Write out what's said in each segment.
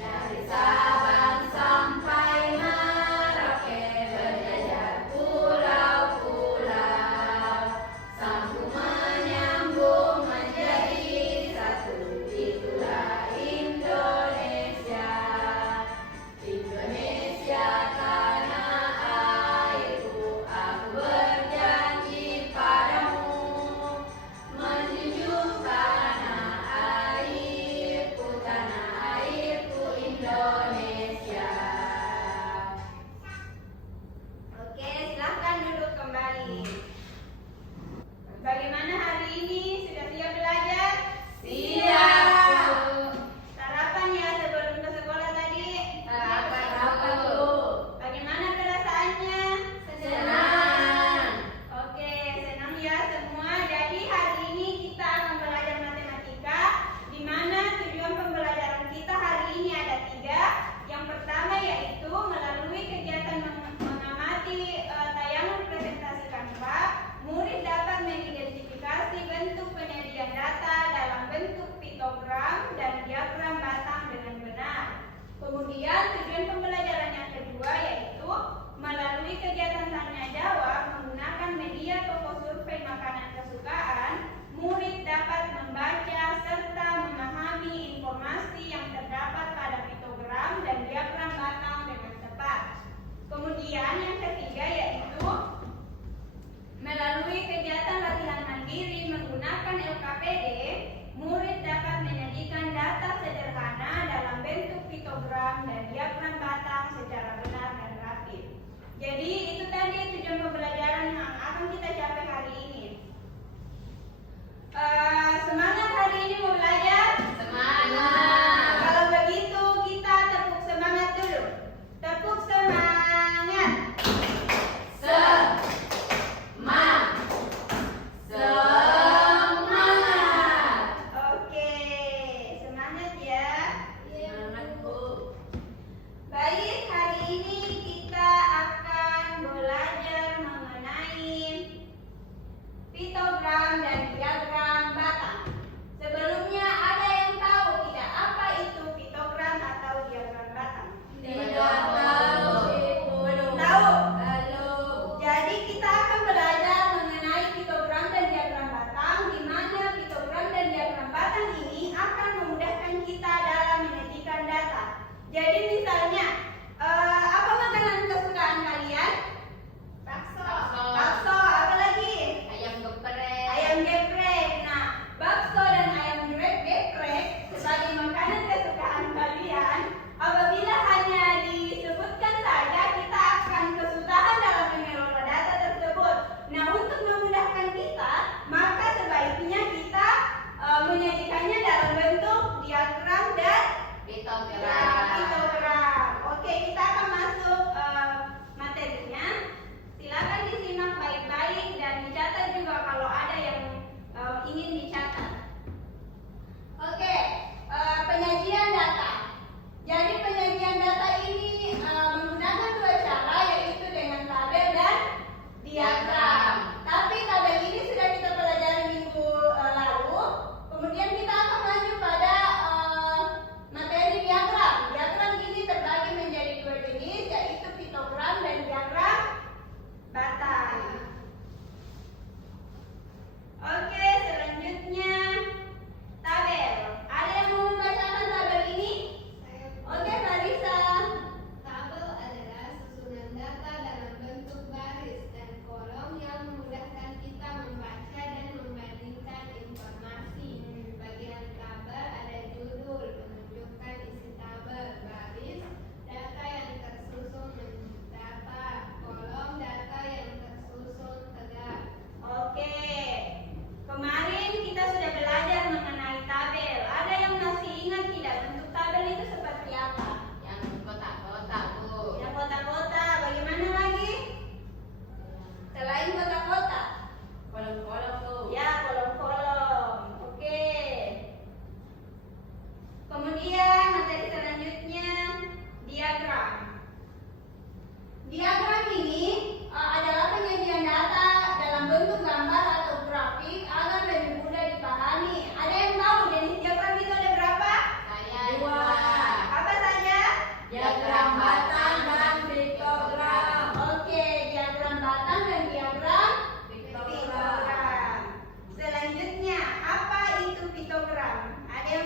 Dari Sabang sampai Merauke berjajar pulau-pulau, sambung menyambung menjadi satu, itulah Indonesia. Indonesia tanah airku, aku berjanji padamu, menjunjung tanah airku Indonesia.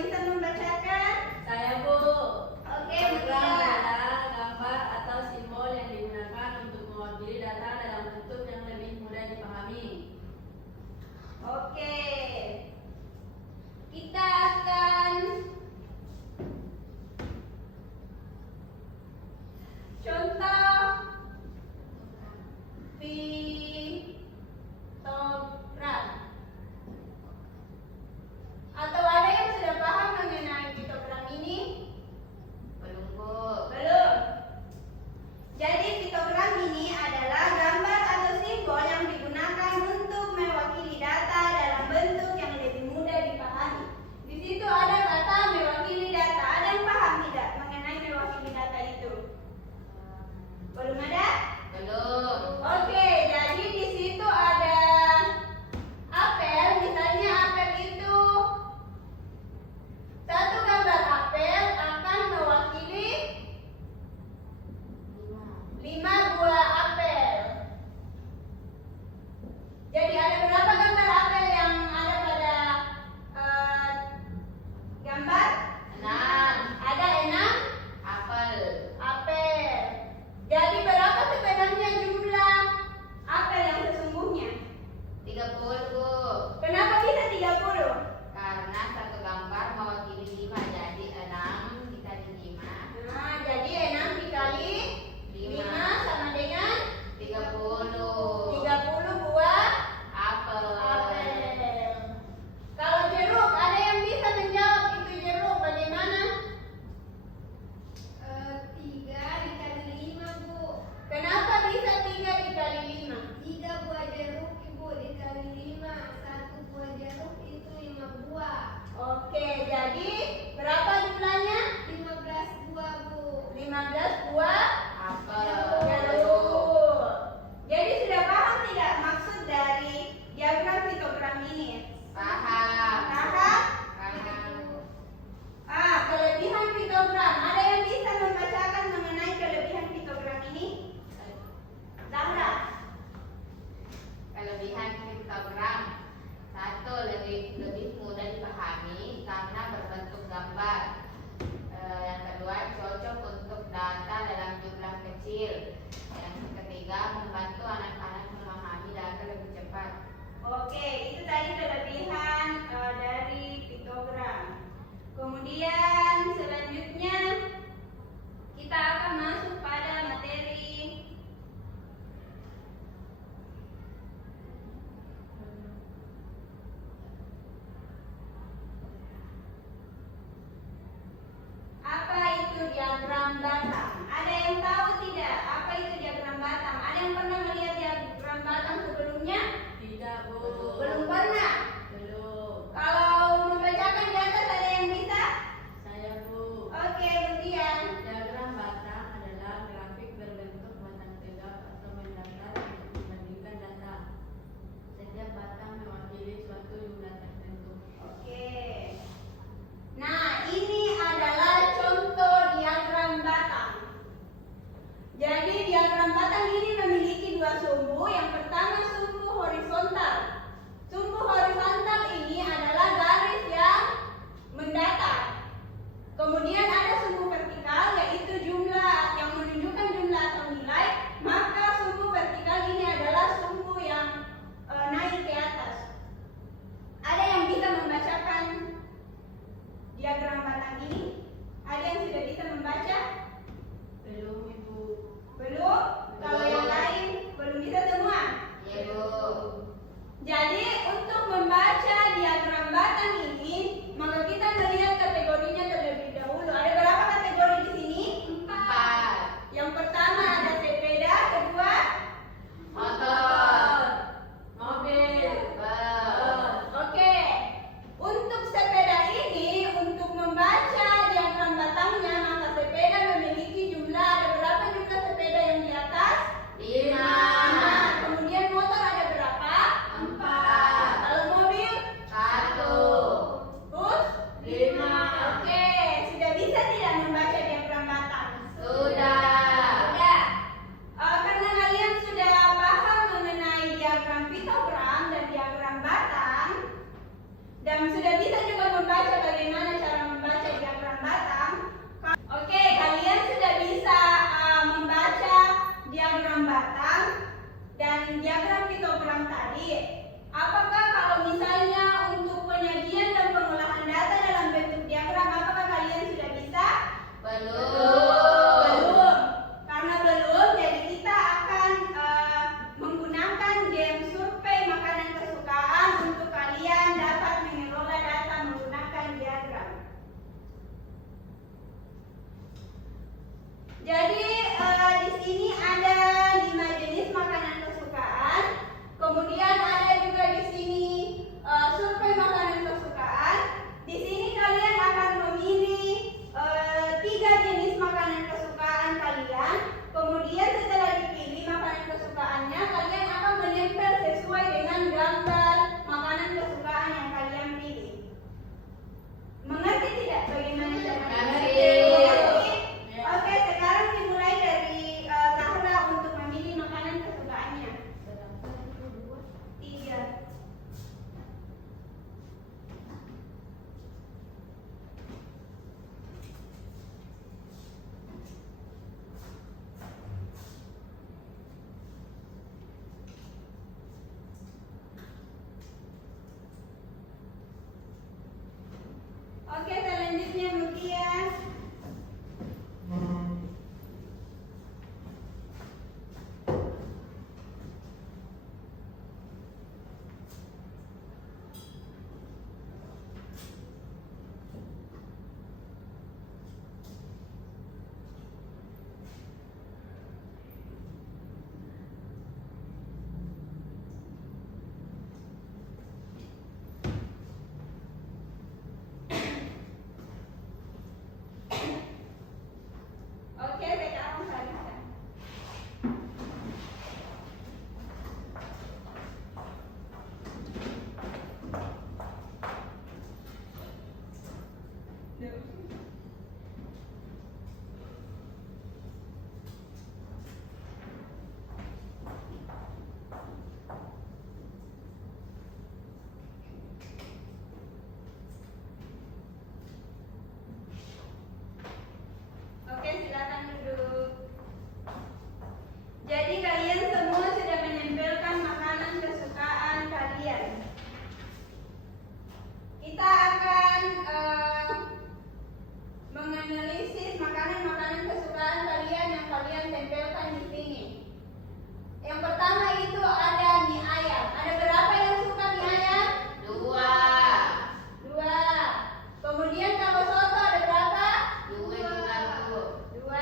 bisa membacakan? Saya, Bu. Oke, Hitogram Mutia. adalah gambar atau simbol yang digunakan untuk mewakili data dalam bentuk yang lebih mudah dipahami. Oke. Kita akan contoh piktogram. Atau ada yang sudah paham mengenai piktogram ini? Belum, Bu. Belum. Jadi piktogram ini adalah gambar atau simbol yang digunakan untuk mewakili data dalam bentuk yang lebih mudah dipahami. Di situ ada kata mewakili data. Ada yang paham tidak mengenai mewakili data itu? Belum ada? Belum. Oke, jadi di situ ada apel. Misalnya apel itu satu gambar apel akan mewakili 5 buah apel. Jadi ada berapa gambar apel yang ada pada gambar? 6. Ada 6 Apel. apel. Jadi berapa sebenarnya jumlah apel yang sesungguhnya? 30, Bu. Kenapa bisa 30? Karena satu gambar mewakili 5, jadi 6 dikali 5. Nah, jadi 6 dikali 5 sama dengan 30. 30 buah Apel. apel. Kalau jeruk, ada yang bisa menjawab itu jeruk bagaimana? 3 dikali 5, Bu. Kenapa bisa 3 dikali 5? 3 buah jeruk, Ibu, dikali 5. 1 buah jeruk itu 5 buah. Oke, jadi berapa jumlahnya? 15 buah, Bu. 15 buah Apel. jeruk. Jadi sudah paham tidak maksud dari diagram piktogram ini? Paham. Paham? Paham. Kelebihan piktogram. Ada yang bisa membacakan mengenai kelebihan piktogram ini? Zahra. Kelebihan piktogram. 1. Lebih mudah dipahami karena berbentuk gambar. Yang kedua, cocok untuk data dalam jumlah kecil. Yang ketiga, membantu anak-anak memahami data lebih cepat. Oke, itu tadi kelebihan dari piktogram. Kemudian selanjutnya kita akan masuk pada materi apa itu diagram batang. Ada yang tahu tidak apa itu diagram batang? Ada yang pernah melihat diagram batang sebelumnya? Tidak, Bu. Belum pernah. Belum. Kalau membacakan di atas ada yang bisa? Saya, Bu. Oke, kemudian Diagram batang adalah grafik berbentuk batang tegak atau mendatar untuk membandingkan data. Setiap batang mewakili suatu jumlah tertentu. oke. Nah, ini adalah contoh diagram batang. Jadi diagram batang ini memiliki dua sumbu. Yang pertama sumbu horizontal. Sumbu horizontal ini adalah garis yang mendatar. Kemudian ada sumbu vertikal yaitu jumlah yang menunjukkan jumlah atau nilai. Maka sumbu vertikal ini adalah sumbu yang naik ke atas. Ada yang bisa membacakan diagram batang ini? Ada yang sudah bisa membaca? Belum, Ibu. Belum? Kalau yang lain belum bisa semua? Iya, Bu. Jadi untuk membaca diagram batang ini, maka kita melihat kategorinya terlebih dahulu. Ada berapa kategori di sini? 4. Yang pertama ada sepeda, kedua Motor. Mobil. Bus. Oke. Untuk sepeda ini, untuk membaca diagram batangnya, maka sepeda memiliki jumlah. Ada berapa jumlah sepeda yang di atas? 5. Nah, kemudian motor ada berapa? 4. Kalau mobil? 1. Bus? 5. Oke, sudah bisa tidak membaca diagram batang? Sudah. Sudah. Karena kalian sudah paham mengenai diagram piktogram dan diagram batang, dan sudah bisa juga membaca bagaimana cara Oke, silakan duduk. Jadi kalian semua sudah menempelkan makanan kesukaan kalian. Kita akan menganalisis makanan-makanan kesukaan kalian yang kalian tempelkan di sini. Yang pertama itu ada mie ayam. Ada berapa yang suka mie ayam? 2. 2. Kemudian kalau soto ada berapa? 2 juga Bu. 2.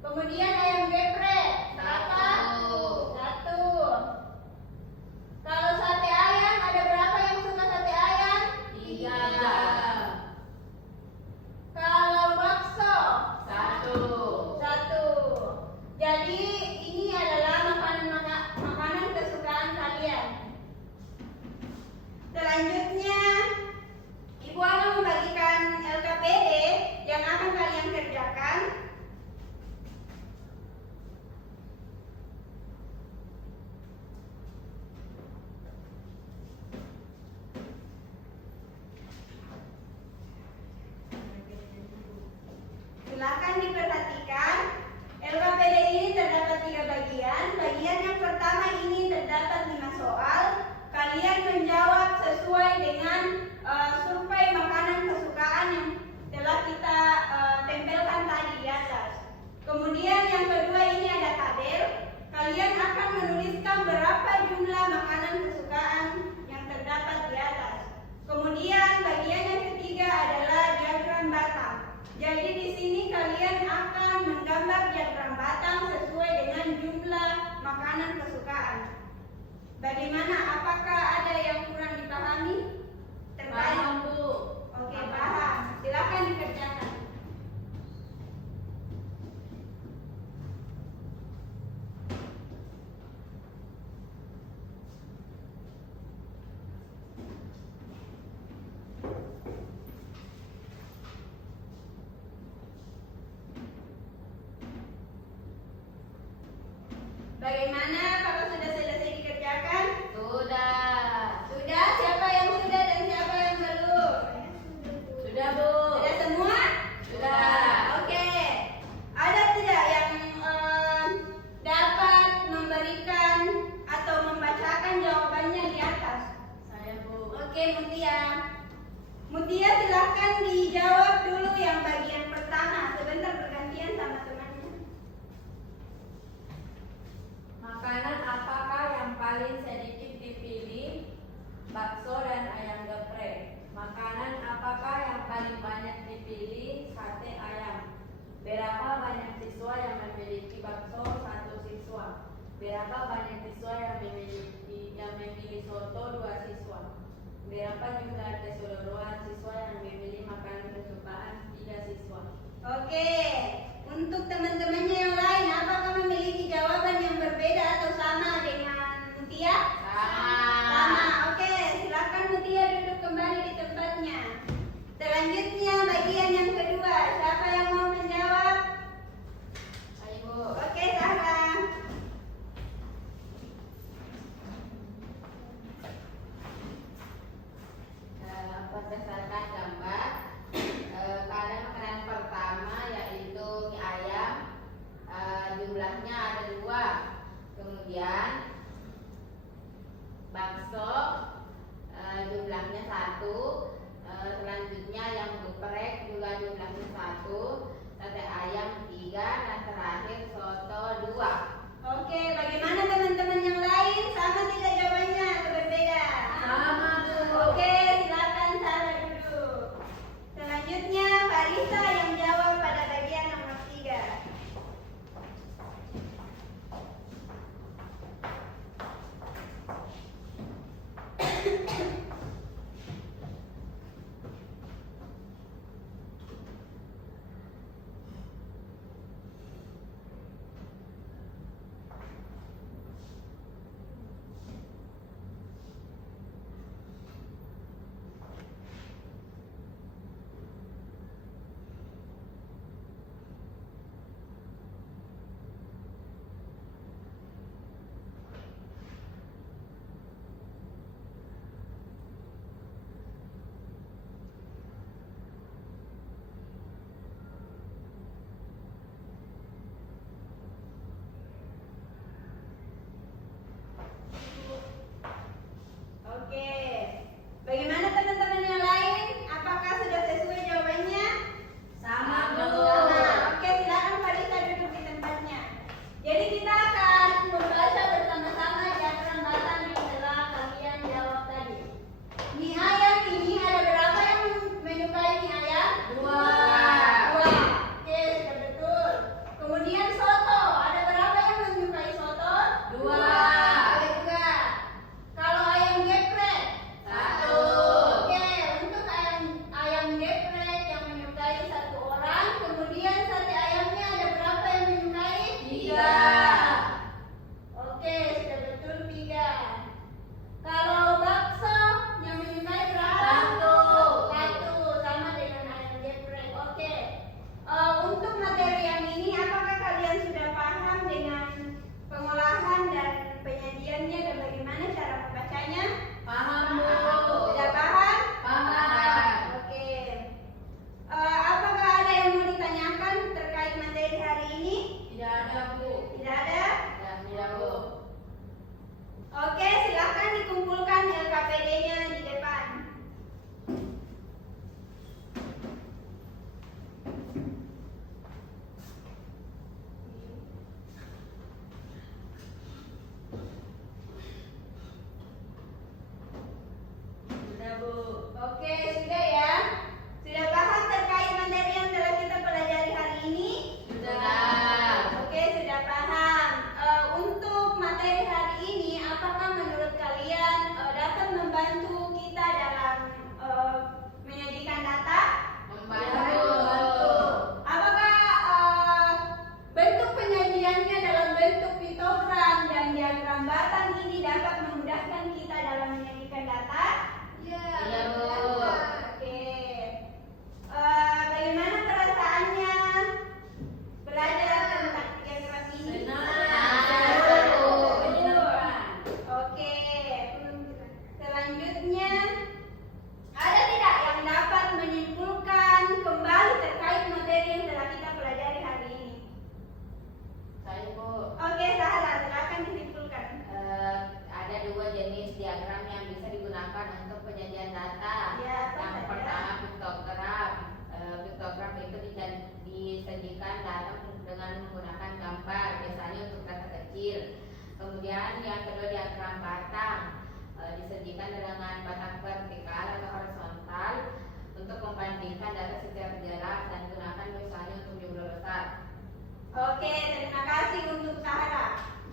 Kemudian ayam geprek berapa? 1. 1. Kalau sate ayam ada berapa yang suka sate ayam? 3. Kalau bakso 1. 1. Jadi ini adalah makanan kesukaan kalian. Selanjutnya Ibu akan membagikan LKPD yang akan kalian kerjakan. Silakan diperhatikan. LKPD ini terdapat 3 bagian. Bagian yang pertama ini terdapat 5 soal. Kalian menjawab sesuai dengan survei makanan kesukaan yang telah kita tempelkan tadi di atas. Kemudian yang kedua ini ada tabel. Kalian akan menuliskan berapa jumlah makanan kesukaan yang terdapat di atas. Kemudian bagian yang ketiga adalah diagram batang. Jadi di sini kalian akan menggambar diagram batang sesuai dengan jumlah makanan kesukaan. Bagaimana? Apakah ada yang kurang dipahami? Paham Bu. Oke, paham. Silakan dikerjakan. Bagaimana? Apakah sudah selesai dikerjakan? Sudah. Sudah? Siapa yang sudah dan siapa yang belum? Sudah Bu. Sudah semua? Sudah. Oke. Ada tidak yang dapat memberikan atau membacakan jawabannya di atas? Saya Bu. Oke, Mutia. Mutia silahkan dijawab dulu yang bagian pertama. Sebentar bergantian sama temannya. Makanan apakah yang paling sedikit dipilih? Bakso dan ayam geprek. Makanan apakah yang paling banyak dipilih? Sate ayam. Berapa banyak siswa yang memiliki bakso? 1 siswa. Berapa banyak siswa yang memilih soto? 2 siswa. Berapa jumlah keseluruhan siswa yang memilih makanan kesukaan? 3 siswa. Oke, untuk teman-temannya yang lain, apakah memiliki jawaban yang berbeda atau sama dengan Mutia? Sama. Oke, silakan Mutia duduk kembali di tempatnya. Selanjutnya bagian yang kedua, siapa yang mau menjawab? Ayo Bu. Oke, Sarah. Berdasarkan gambar, pada makanan pertama yaitu mie ayam, jumlahnya ada 2. Kemudian bakso, jumlahnya 1. Selanjutnya yang geprek juga jumlahnya 1. Sate ayam 3 dan terakhir soto 2. Oke, bagaimana teman-teman yang lain? Sama tidak jawabannya atau berbeda? Sama Bu. Oke, silakan Sarah duduk. Selanjutnya Farisa yang jawab pada bagian nomor 3.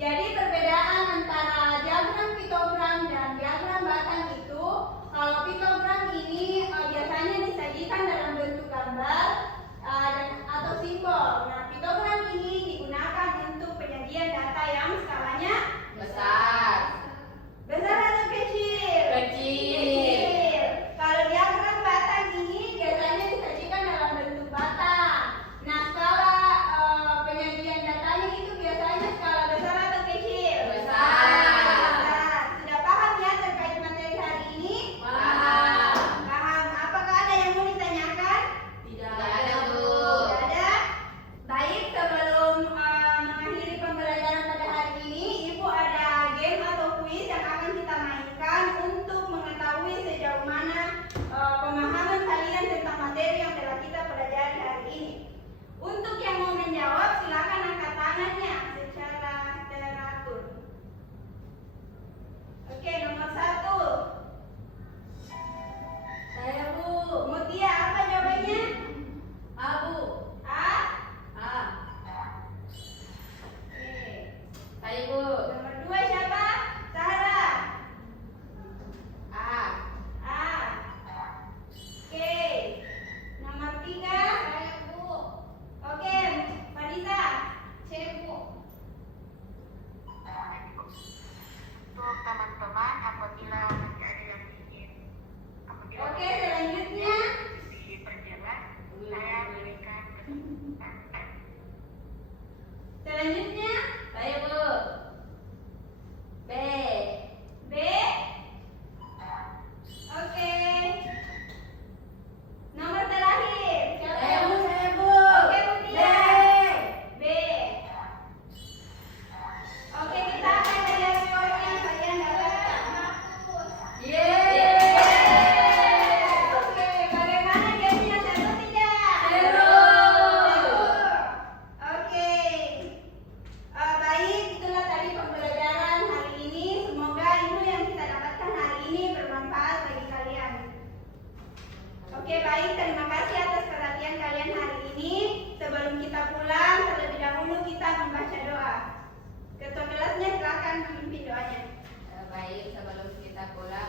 Jadi perbedaan antara diagram pitogram dan diagram batang itu, kalau pitogram ini biasanya disajikan dalam bentuk gambar atau simbol. Nah, pitogram ini digunakan untuk penyajian data yang skalanya Besar. besar atau kecil? Kecil. Kalau diagram batang ini biasanya disajikan dalam bentuk batang. Nah, skala penyajian datanya itu biasanya skala besar atau kecil? Besar. Sudah paham ya terkait materi hari ini? Paham. Paham. Apakah ada yang mau ditanyakan? Tidak Tidak ada, ada, Bu. Tidak ada? Baik, sebelum mengakhiri pembelajaran pada hari ini, Ibu ada game atau kuis yang akan kita mainkan untuk mengetahui sejauh mana pemahaman kalian tentang materi yang telah kita pelajari hari ini. Untuk yang mau menjawab, silakan angkat tangannya secara teratur. Oke, nomor 1. Saya Bu. Mutia, apa jawabannya? Abu. A. A. Oke. Saya Bu. Nomor 2 siapa? Sarah. A. A. Oke. Nomor 3. Saya Bu. Oke, Farisa. C Bu. Untuk teman-teman apabila masih ada yang ingin Oke, selanjutnya. diperjelas, saya berikan kesempatan. Selanjutnya Saya Bu. B. B. Oke. Nomor terakhir. Siapa Saya yang Bu, saya Bu. Oke, Mutia. B. B. Oke, kita akan lihat skor yang kalian dapatkan. Yeay. Oke, bagaimana gamenya? Seru tidak? Seru. Oke. Baik, itulah tadi pembelajaran hari ini. Semoga ilmu yang kita dapatkan hari ini bermanfaat bagi kalian. Oke, baik. Terima kasih atas perhatian kalian hari ini. Sebelum kita pulang, terlebih dahulu kita membaca doa. Ketua kelasnya silakan memimpin doanya. Baik, sebelum kita pulang